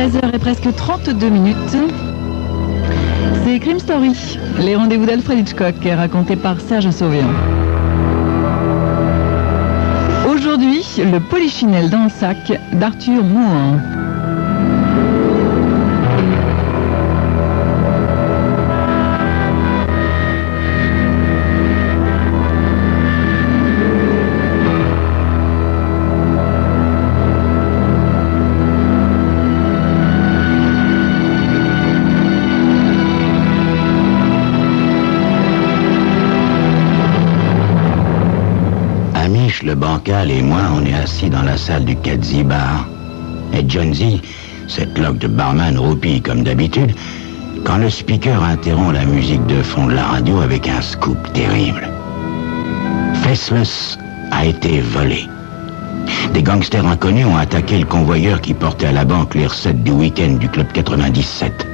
13h et presque 32 minutes. C'est Crime Story, les rendez-vous d'Alfred Hitchcock, racontés par Serge Sauvian. Aujourd'hui, le polichinelle dans le sac d'Arthur Moore. Le bancal et moi, on est assis dans la salle du Katzi Bar. Et Jonesy, cette loque de barman roupie comme d'habitude, quand le speaker interrompt la musique de fond de la radio avec un scoop terrible. Faceless a été volé. Des gangsters inconnus ont attaqué le convoyeur qui portait à la banque les recettes du week-end du Club 97.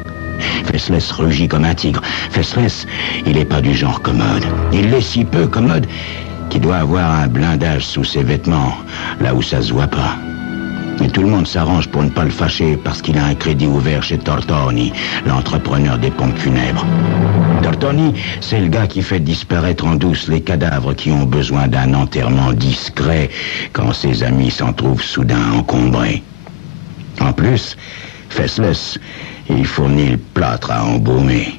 Faceless rugit comme un tigre. Faceless, il n'est pas du genre commode. Il l'est si peu commode qu'il doit avoir un blindage sous ses vêtements, là où ça se voit pas. Mais tout le monde s'arrange pour ne pas le fâcher parce qu'il a un crédit ouvert chez Tortoni, l'entrepreneur des pompes funèbres. Tortoni, c'est le gars qui fait disparaître en douce les cadavres qui ont besoin d'un enterrement discret quand ses amis s'en trouvent soudain encombrés. En plus, Faceless, il fournit le plâtre à embaumer.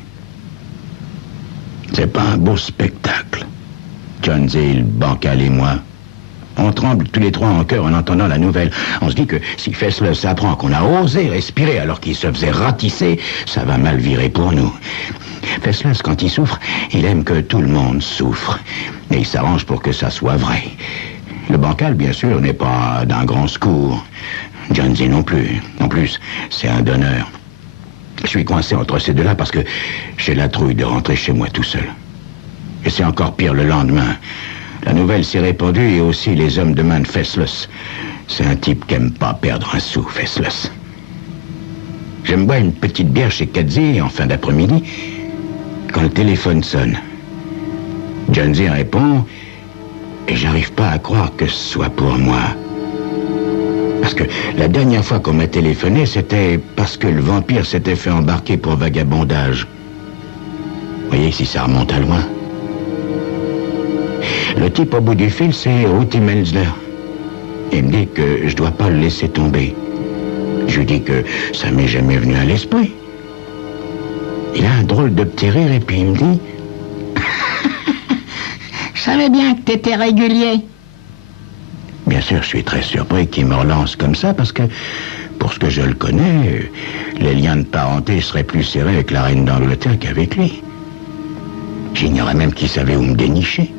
C'est pas un beau spectacle. Jonesy, le bancal et moi, on tremble tous les trois en cœur en entendant la nouvelle. On se dit que si Faceless apprend qu'on a osé respirer alors qu'il se faisait ratisser, ça va mal virer pour nous. Faceless, quand il souffre, il aime que tout le monde souffre. Et il s'arrange pour que ça soit vrai. Le bancal, bien sûr, n'est pas d'un grand secours. Jonesy non plus. En plus, c'est un donneur. Je suis coincé entre ces deux-là parce que j'ai la trouille de rentrer chez moi tout seul. Et c'est encore pire le lendemain. La nouvelle s'est répandue et aussi les hommes de main de Faceless. C'est un type qui aime pas perdre un sou, Faceless. Je me bois une petite bière chez Katzi en fin d'après-midi quand le téléphone sonne. Jonesy répond et j'arrive pas à croire que ce soit pour moi. Parce que la dernière fois qu'on m'a téléphoné, c'était parce que le vampire s'était fait embarquer pour vagabondage. Voyez si ça remonte à loin. Le type au bout du fil, c'est Ruthie Melzler. Il me dit que je dois pas le laisser tomber. Je lui dis que ça m'est jamais venu à l'esprit. Il a un drôle de petit rire et puis il me dit « Je savais bien que t'étais régulier. » Bien sûr, je suis très surpris qu'il me relance comme ça parce que, pour ce que je le connais, les liens de parenté seraient plus serrés avec la reine d'Angleterre qu'avec lui. J'ignorais même qu'il savait où me dénicher.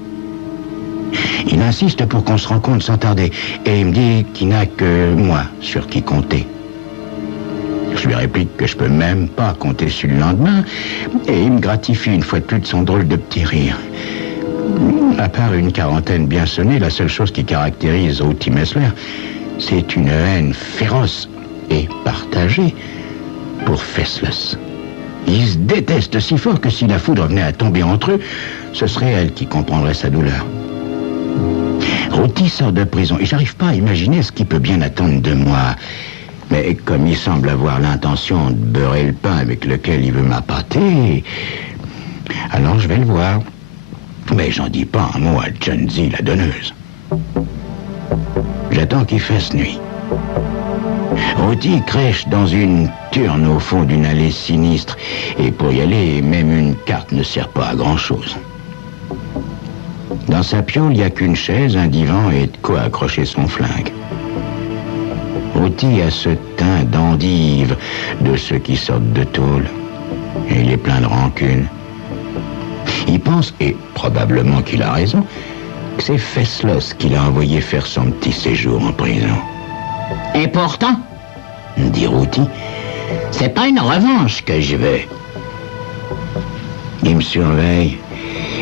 Il insiste pour qu'on se rencontre sans tarder et il me dit qu'il n'a que moi sur qui compter. Je lui réplique que je peux même pas compter sur le lendemain et il me gratifie une fois de plus de son drôle de petit rire. À part une quarantaine bien sonnée, la seule chose qui caractérise Ruthie Melzler, c'est une haine féroce et partagée pour Faceless. Ils se détestent si fort que si la foudre venait à tomber entre eux, ce serait elle qui comprendrait sa douleur. Ruthie sort de prison et j'arrive pas à imaginer ce qu'il peut bien attendre de moi. Mais comme il semble avoir l'intention de beurrer le pain avec lequel il veut m'appâter, alors je vais le voir. Mais j'en dis pas un mot à Jonesy, la donneuse. J'attends qu'il fasse nuit. Ruthie crèche dans une turne au fond d'une allée sinistre. Et pour y aller, même une carte ne sert pas à grand-chose. Dans sa piole, il n'y a qu'une chaise, un divan et de quoi accrocher son flingue. Ruthie a ce teint d'endive de ceux qui sortent de tôle. Et il est plein de rancune. Il pense, et probablement qu'il a raison, que c'est Faceless qui l'a envoyé faire son petit séjour en prison. Et pourtant, dit Ruthie, c'est pas une revanche que je veux. Il me surveille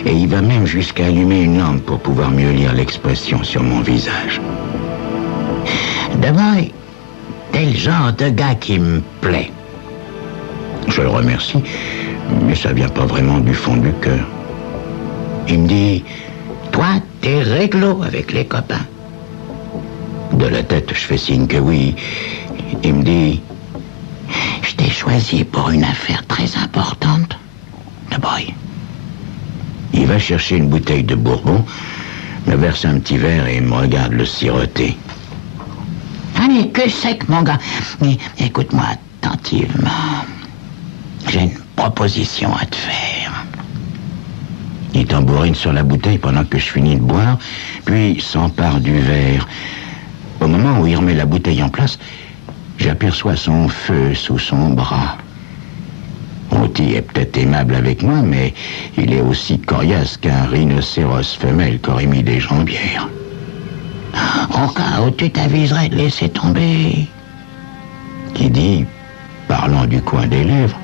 et il va même jusqu'à allumer une lampe pour pouvoir mieux lire l'expression sur mon visage. D'abord, t'es le genre de gars qui me plaît. Je le remercie, mais ça vient pas vraiment du fond du cœur. Il me dit, toi, t'es réglo avec les copains. De la tête, je fais signe que oui. Il me dit, choisi pour une affaire très importante, le boy. Il va chercher une bouteille de bourbon, me verse un petit verre et me regarde le siroter. Allez, que sec, mon gars. Mais écoute-moi attentivement. J'ai une proposition à te faire. Il tambourine sur la bouteille pendant que je finis de boire, puis s'empare du verre. Au moment où il remet la bouteille en place, j'aperçois son feu sous son bras. Oti est peut-être aimable avec moi, mais il est aussi coriace qu'un rhinocéros femelle qu'aurait mis des jambières. Au cas où tu t'aviserais de laisser tomber. Qui dit, parlant du coin des lèvres,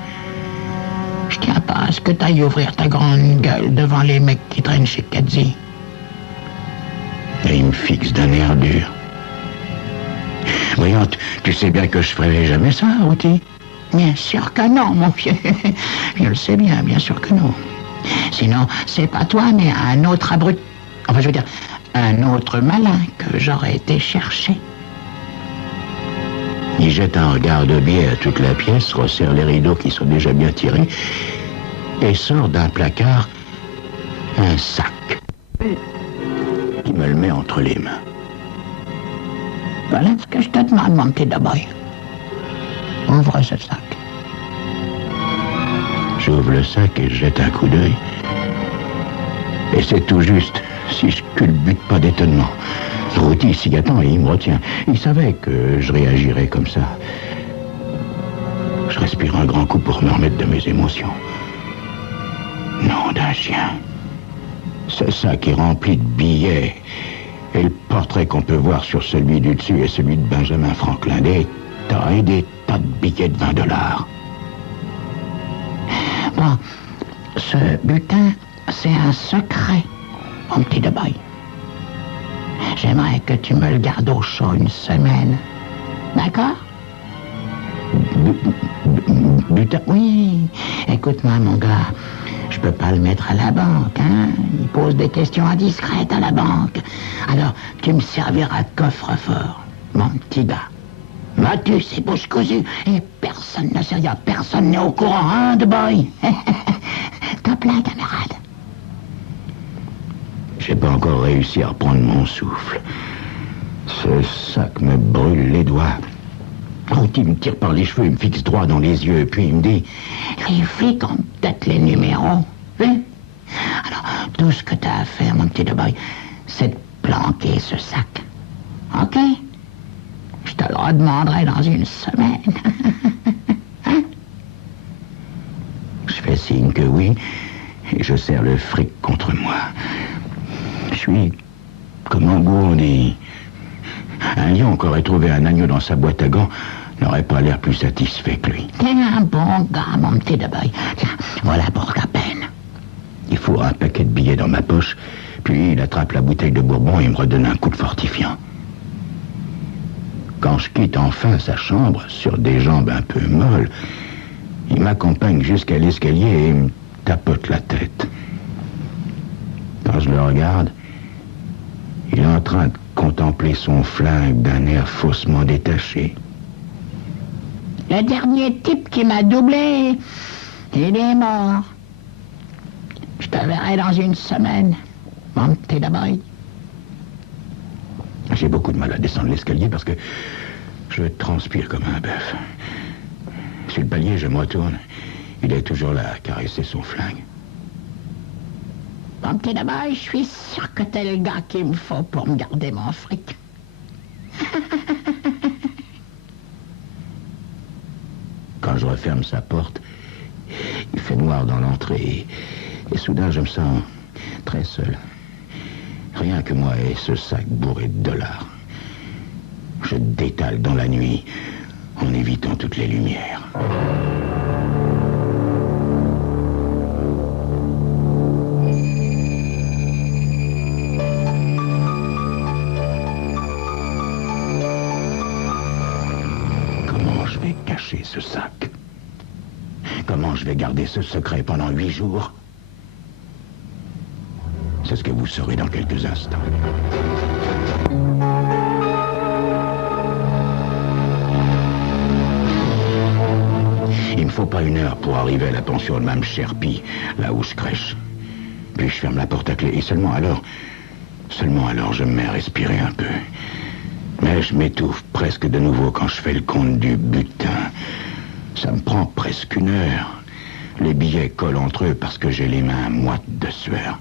je tiens pas à ce que t'ailles ouvrir ta grande gueule devant les mecs qui traînent chez Kadzi. Et il me fixe d'un air dur. Voyons, tu sais bien que je ferai jamais ça, Oti. Bien sûr que non, mon vieux. Je le sais bien sûr que non. Sinon, c'est pas toi, mais un autre abruti. Enfin, je veux dire, un autre malin que j'aurais été chercher. Il jette un regard de biais à toute la pièce, resserre les rideaux qui sont déjà bien tirés, et sort d'un placard un sac qui me le met entre les mains. Voilà ce que je te demande, mon petit boy. Ouvre ce sac. J'ouvre le sac et je jette un coup d'œil. Et c'est tout juste si je culbute pas d'étonnement. Routy s'y attend et il me retient. Il savait que je réagirais comme ça. Je respire un grand coup pour me remettre de mes émotions. Nom d'un chien. Ce sac est rempli de billets. Et le portrait qu'on peut voir sur celui du dessus est celui de Benjamin Franklin. Des tas de billets de $20. Bon, ce butin, c'est un secret, mon petit boy. J'aimerais que tu me le gardes au chaud une semaine. D'accord? Butin? Oui. Écoute-moi, mon gars. Je peux pas le mettre à la banque, hein? Il pose des questions indiscrètes à la banque. Alors, tu me serviras de coffre-fort, mon petit gars. M'as-tu, c'est bouche cousue. Et personne ne sait rien. Personne n'est au courant, hein, de boy? Top là, camarade. J'ai pas encore réussi à reprendre mon souffle. Ce sac me brûle les doigts. Routy me tire par les cheveux, il me fixe droit dans les yeux, puis il me dit « Les flics ont peut-être les numéros, hein? Alors, tout ce que t'as à faire, mon petit boy, c'est de planquer ce sac. Ok? Je te le redemanderai dans une semaine. Hein? » Je fais signe que oui, et je serre le fric contre moi. Je suis comme un gourdi. Un lion qui aurait trouvé un agneau dans sa boîte à gants n'aurait pas l'air plus satisfait que lui. T'es un bon gars, mon petit boy. Tiens, voilà pour ta peine. Il fourre un paquet de billets dans ma poche, puis il attrape la bouteille de bourbon et me redonne un coup de fortifiant. Quand je quitte enfin sa chambre, sur des jambes un peu molles, il m'accompagne jusqu'à l'escalier et me tapote la tête. Quand je le regarde, il est en train de contempler son flingue d'un air faussement détaché. Le dernier type qui m'a doublé, il est mort. Je te verrai dans une semaine, mon petit boy. J'ai beaucoup de mal à descendre l'escalier parce que je transpire comme un bœuf. Sur le palier, je me retourne. Il est toujours là à caresser son flingue. Mon petit boy, je suis sûr que t'es le gars qu'il me faut pour me garder mon fric. Quand je referme sa porte, il fait noir dans l'entrée et soudain je me sens très seul. Rien que moi et ce sac bourré de dollars. Je détale dans la nuit en évitant toutes les lumières. Comment je vais cacher ce sac? Comment je vais garder ce secret pendant 8 jours? C'est ce que vous saurez dans quelques instants. Il me faut pas 1 heure pour arriver à la pension de Mme Sherpy, là où je crèche. Puis je ferme la porte à clé, et seulement alors je me mets à respirer un peu. Mais je m'étouffe presque de nouveau quand je fais le compte du butin. Ça me prend presque 1 heure. Les billets collent entre eux parce que j'ai les mains moites de sueur.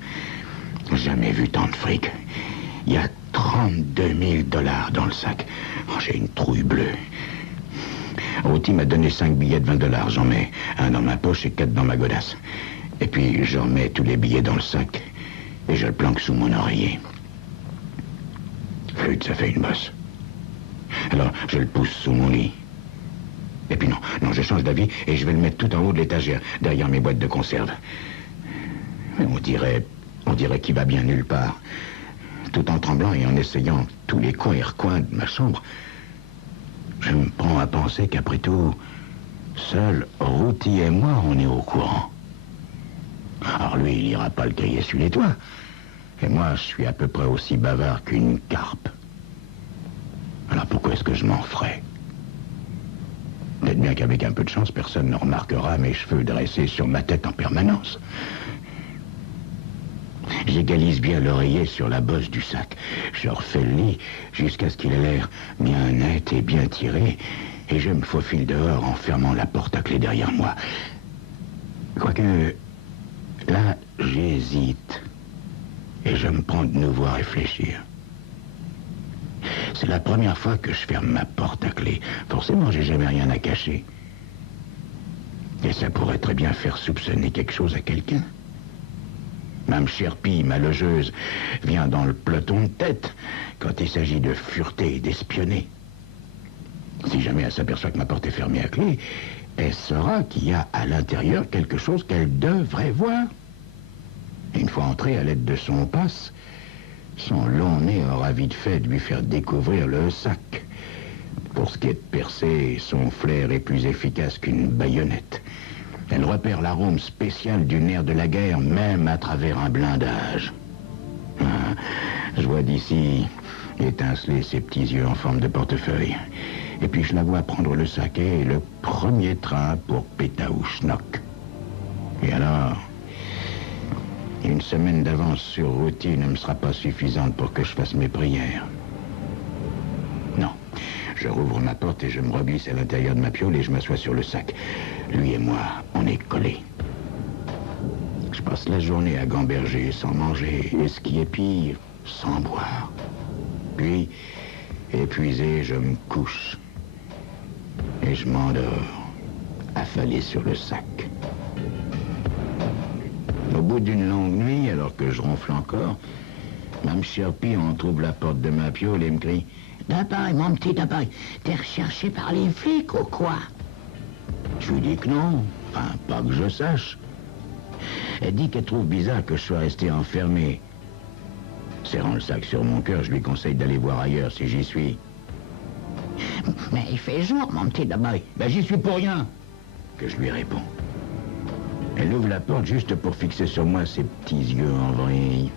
Jamais vu tant de fric. Il y a 32 000 $ dans le sac. Oh, j'ai une trouille bleue. Ruti m'a donné 5 billets de 20 $. J'en mets 1 dans ma poche et 4 dans ma godasse. Et puis j'en mets tous les billets dans le sac et je le planque sous mon oreiller. Flûte, ça fait une bosse. Alors je le pousse sous mon lit. Et puis non, je change d'avis et je vais le mettre tout en haut de l'étagère, derrière mes boîtes de conserve. Mais on dirait qu'il va bien nulle part. Tout en tremblant et en essayant tous les coins et recoins de ma chambre, je me prends à penser qu'après tout, seul Ruti et moi, on est au courant. Alors lui, il ira pas le crier sur les toits. Et moi, je suis à peu près aussi bavard qu'une carpe. Alors pourquoi est-ce que je m'en ferais? Peut-être bien qu'avec un peu de chance, personne ne remarquera mes cheveux dressés sur ma tête en permanence. J'égalise bien l'oreiller sur la bosse du sac. Je refais le lit jusqu'à ce qu'il ait l'air bien net et bien tiré. Et je me faufile dehors en fermant la porte à clé derrière moi. Quoique, là, j'hésite. Et je me prends de nouveau à réfléchir. C'est la première fois que je ferme ma porte à clé. Forcément, j'ai jamais rien à cacher. Et ça pourrait très bien faire soupçonner quelque chose à quelqu'un. Mme Sherpy, ma logeuse, vient dans le peloton de tête quand il s'agit de fureter et d'espionner. Si jamais elle s'aperçoit que ma porte est fermée à clé, elle saura qu'il y a à l'intérieur quelque chose qu'elle devrait voir. Et une fois entrée à l'aide de son passe, son long nez aura vite fait de lui faire découvrir le sac. Pour ce qui est de percer, son flair est plus efficace qu'une baïonnette. Elle repère l'arôme spécial du nerf de la guerre, même à travers un blindage. Ah, je vois d'ici étinceler ses petits yeux en forme de portefeuille. Et puis je la vois prendre le saquet et le premier train pour Pétaouchnok. Et alors, une semaine d'avance sur Ruti ne me sera pas suffisante pour que je fasse mes prières. Non. Je rouvre ma porte et je me reglisse à l'intérieur de ma piole et je m'assois sur le sac. Lui et moi, on est collés. Je passe la journée à gamberger sans manger et ce qui est pire, sans boire. Puis, épuisé, je me couche. Et je m'endors, affalé sur le sac. Au bout d'une longue nuit, alors que je ronfle encore, Mme Sherpy entrouvre la porte de ma piole et me crie: Dabaye, mon petit Dabaye, t'es recherché par les flics ou quoi? Je lui dis que non, enfin, pas que je sache. Elle dit qu'elle trouve bizarre que je sois resté enfermé. Serrant le sac sur mon cœur, je lui conseille d'aller voir ailleurs si j'y suis. Mais il fait jour, mon petit Dabaye. Ben j'y suis pour rien, que je lui réponds. Elle ouvre la porte juste pour fixer sur moi ses petits yeux en vrille.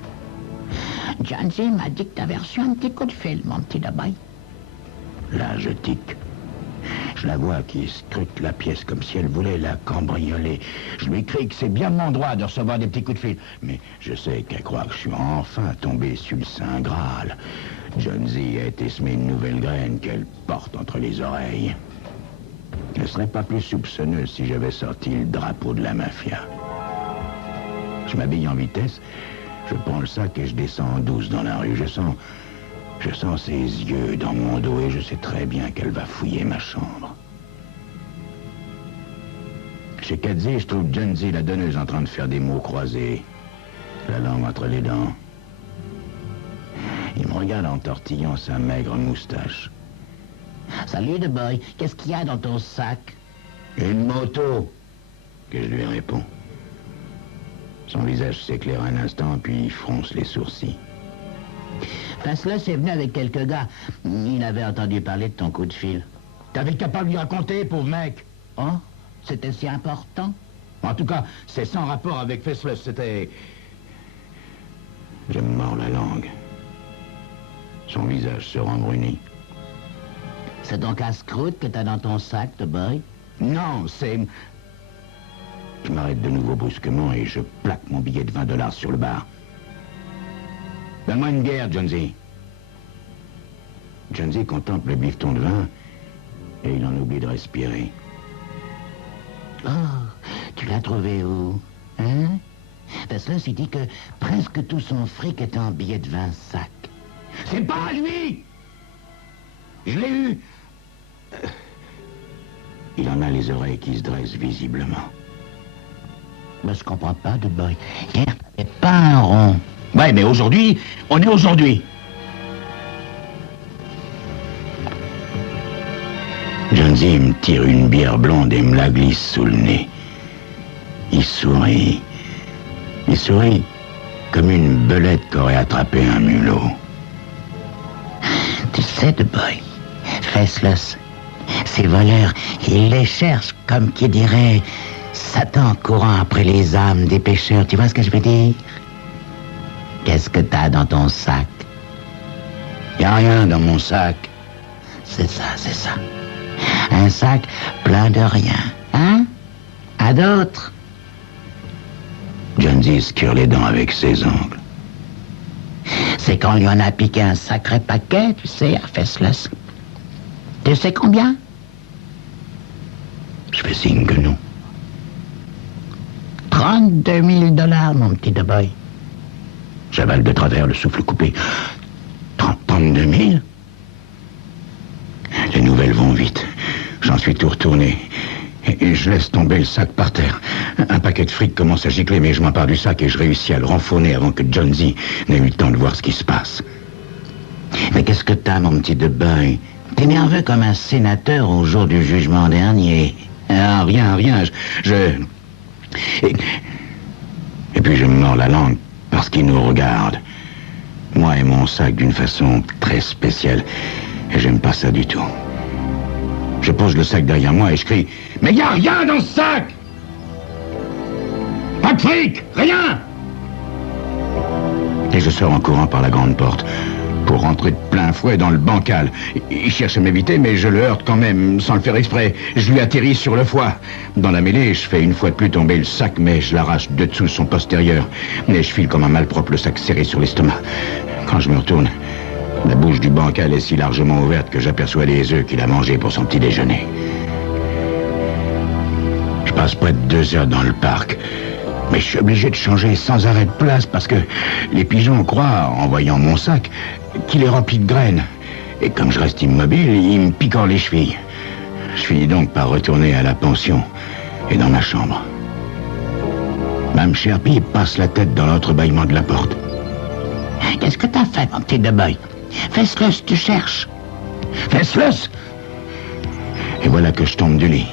Janzi m'a dit que t'avais reçu un petit coup de fil, mon petit Dabaye. Là, je tique. Je la vois qui scrute la pièce comme si elle voulait la cambrioler. Je lui crie que c'est bien mon droit de recevoir des petits coups de fil. Mais je sais qu'elle croit que je suis enfin tombé sur le Saint Graal. Janzi a été semé une nouvelle graine qu'elle porte entre les oreilles. Elle ne serait pas plus soupçonneuse si j'avais sorti le drapeau de la mafia. Je m'habille en vitesse, je prends le sac et je descends en douce dans la rue. Je sens ses yeux dans mon dos et je sais très bien qu'elle va fouiller ma chambre. Chez Kadzi, je trouve Janzi, la donneuse, en train de faire des mots croisés, la langue entre les dents. Il me regarde en tortillant sa maigre moustache. Salut, Dabaye, qu'est-ce qu'il y a dans ton sac? Une moto, que je lui réponds. Son visage s'éclaire un instant, puis il fronce les sourcils. Fasla s'est venu avec quelques gars. Il avait entendu parler de ton coup de fil. T'avais qu'à pas lui raconter, pauvre mec. Oh, c'était si important? En tout cas, c'est sans rapport avec Fessless, c'était... Je me mords la langue. Son visage se rembrunit. C'est donc un scroute que t'as dans ton sac, Dabaye? Non, c'est... Je m'arrête de nouveau brusquement et je plaque mon billet de $20 sur le bar. Donne-moi une bière, Jonesy. Jonesy contemple le bifton de vin et il en oublie de respirer. Oh, tu l'as trouvé où? Hein? Parce que là, il dit que presque tout son fric est en billets de 20 sacs. C'est pas lui! Je l'ai eu! Il en a les oreilles qui se dressent visiblement. Ben, je comprends pas, de boy. Hier, t'avais pas un rond. Ouais, mais aujourd'hui, on est aujourd'hui. Jonesy me tire une bière blonde et me la glisse sous le nez. Il sourit. Il sourit comme une belette qu'aurait attrapé un mulot. Tu sais, de boy, Faceless, ces voleurs, ils les cherchent comme qui dirait Satan courant après les âmes des pécheurs. Tu vois ce que je veux dire? Qu'est-ce que t'as dans ton sac? Y a rien dans mon sac. C'est ça, c'est ça. Un sac plein de rien, hein? À d'autres? Jonesy se cure les dents avec ses ongles. C'est qu'on lui en a piqué un sacré paquet, tu sais, à Faceless. Tu sais combien? Je fais signe que non. 32 000 $, mon petit boy. J'avale de travers le souffle coupé. 32 000? Les nouvelles vont vite. J'en suis tout retourné. Et je laisse tomber le sac par terre. Un paquet de fric commence à gicler, mais je m'empare du sac et je réussis à le renfourner avant que Jonesy n'ait eu le temps de voir ce qui se passe. Mais qu'est-ce que t'as, mon petit boy? T'es nerveux comme un sénateur au jour du jugement dernier. Ah, rien. Et puis je me mords la langue parce qu'il nous regarde. Moi et mon sac d'une façon très spéciale. Et j'aime pas ça du tout. Je pose le sac derrière moi et je crie « Mais y a rien dans ce sac! Pas de fric! Rien !» Et je sors en courant par la grande porte pour rentrer de plein fouet dans le bancal. Il cherche à m'éviter, mais je le heurte quand même, sans le faire exprès. Je lui atterris sur le foie. Dans la mêlée, je fais une fois de plus tomber le sac, mais je l'arrache de dessous son postérieur. Et je file comme un malpropre, le sac serré sur l'estomac. Quand je me retourne, la bouche du bancal est si largement ouverte que j'aperçois les œufs qu'il a mangés pour son petit déjeuner. Je passe près de 2 heures dans le parc. Mais je suis obligé de changer sans arrêt de place parce que les pigeons croient, en voyant mon sac, qu'il est rempli de graines. Et comme je reste immobile, ils me piquent les chevilles. Je finis donc par retourner à la pension et dans ma chambre. Mme Sherpy passe la tête dans l'entrebâillement de la porte. Qu'est-ce que t'as fait, mon petit boy? Faceless, tu cherches. Faceless! Et voilà que je tombe du lit.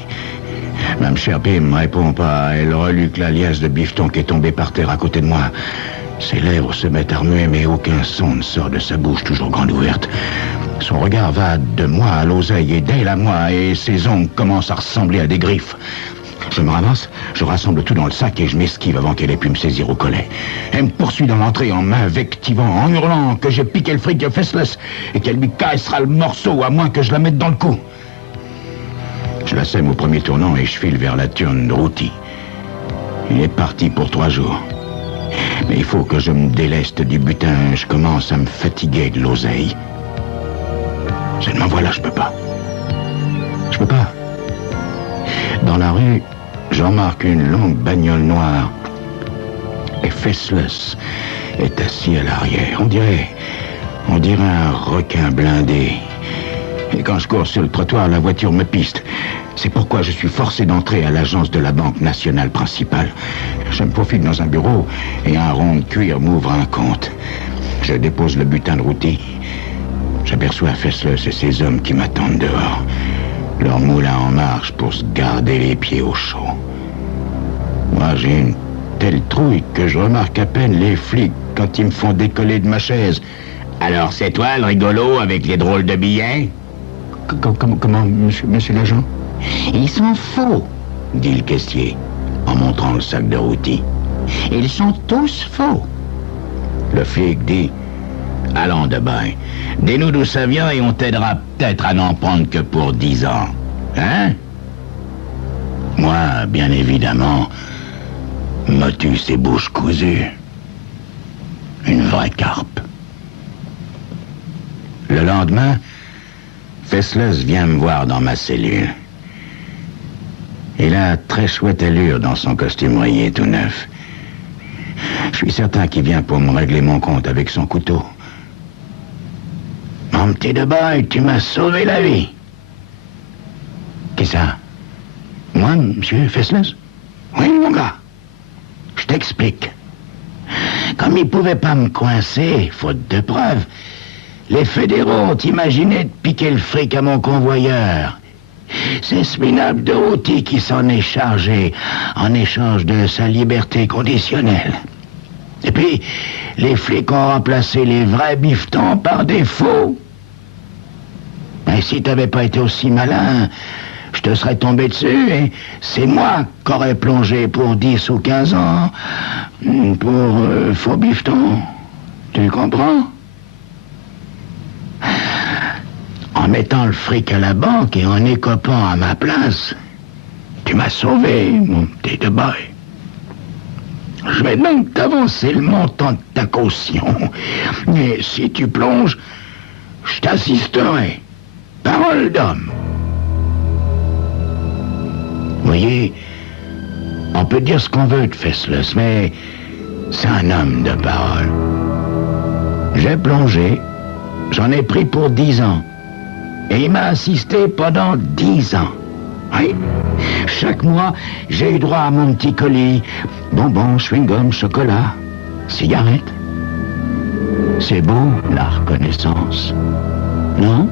Mme Sherpy ne me répond pas. Elle reluque la liasse de bifton qui est tombée par terre à côté de moi. Ses lèvres se mettent à remuer, mais aucun son ne sort de sa bouche toujours grande ouverte. Son regard va de moi à l'oseille et d'elle à moi, et ses ongles commencent à ressembler à des griffes. Je me ramasse, je rassemble tout dans le sac et je m'esquive avant qu'elle ait pu me saisir au collet. Elle me poursuit dans l'entrée en m'invectivant, en hurlant que j'ai piqué le fric de Faceless et qu'elle lui cassera le morceau à moins que je la mette dans le cou. Je la sème au premier tournant et je file vers la turne de Routy. Il est parti pour 3 jours. Mais il faut que je me déleste du butin. Je commence à me fatiguer de l'oseille. Seulement voilà, je peux pas. Je peux pas. Dans la rue, je remarque une longue bagnole noire. Et Faceless est assis à l'arrière. On dirait un requin blindé. Et quand je cours sur le trottoir, la voiture me piste. C'est pourquoi je suis forcé d'entrer à l'agence de la Banque nationale principale. Je me faufile dans un bureau et un rond de cuir m'ouvre un compte. Je dépose le butin de Routy. J'aperçois Faceless et ses hommes qui m'attendent dehors. Leur moulin en marche pour se garder les pieds au chaud. Moi, j'ai une telle trouille que je remarque à peine les flics quand ils me font décoller de ma chaise. Alors, c'est toi le rigolo avec les drôles de billets? Comment, monsieur l'agent? Ils sont faux, dit le caissier, en montrant le sac de Routy. Ils sont tous faux. Le flic dit: allons de bain, dis-nous d'où ça vient et on t'aidera peut-être à n'en prendre que pour 10 ans. Hein? Moi, bien évidemment, Motus et bouche cousue. Une vraie carpe. Le lendemain, Fessless vient me voir dans ma cellule. Il a très chouette allure dans son costume rayé tout neuf. Je suis certain qu'il vient pour me régler mon compte avec son couteau. Mon petit Debaille, tu m'as sauvé la vie. Qu'est-ce ça? Moi, monsieur Fessless? Oui, mon gars. Je t'explique. Comme ils pouvaient pas me coincer, faute de preuves, les fédéraux ont imaginé de piquer le fric à mon convoyeur. C'est ce minable de Routy qui s'en est chargé en échange de sa liberté conditionnelle. Et puis, les flics ont remplacé les vrais bifetons par des faux. Et si t'avais pas été aussi malin, je te serais tombé dessus et c'est moi qu'aurais plongé pour 10 ou 15 ans pour faux bifetons. Tu comprends? En mettant le fric à la banque et en écopant à ma place, tu m'as sauvé, mon petit Debaille. Je vais donc t'avancer le montant de ta caution. Mais si tu plonges, je t'assisterai. Parole d'homme. Vous voyez, on peut dire ce qu'on veut de Fessless, mais c'est un homme de parole. J'ai plongé, j'en ai pris pour 10 ans. Et il m'a assisté pendant 10 ans. Oui. Chaque mois, j'ai eu droit à mon petit colis. Bonbons, chewing-gum, chocolat, cigarettes. C'est beau, la reconnaissance. Non?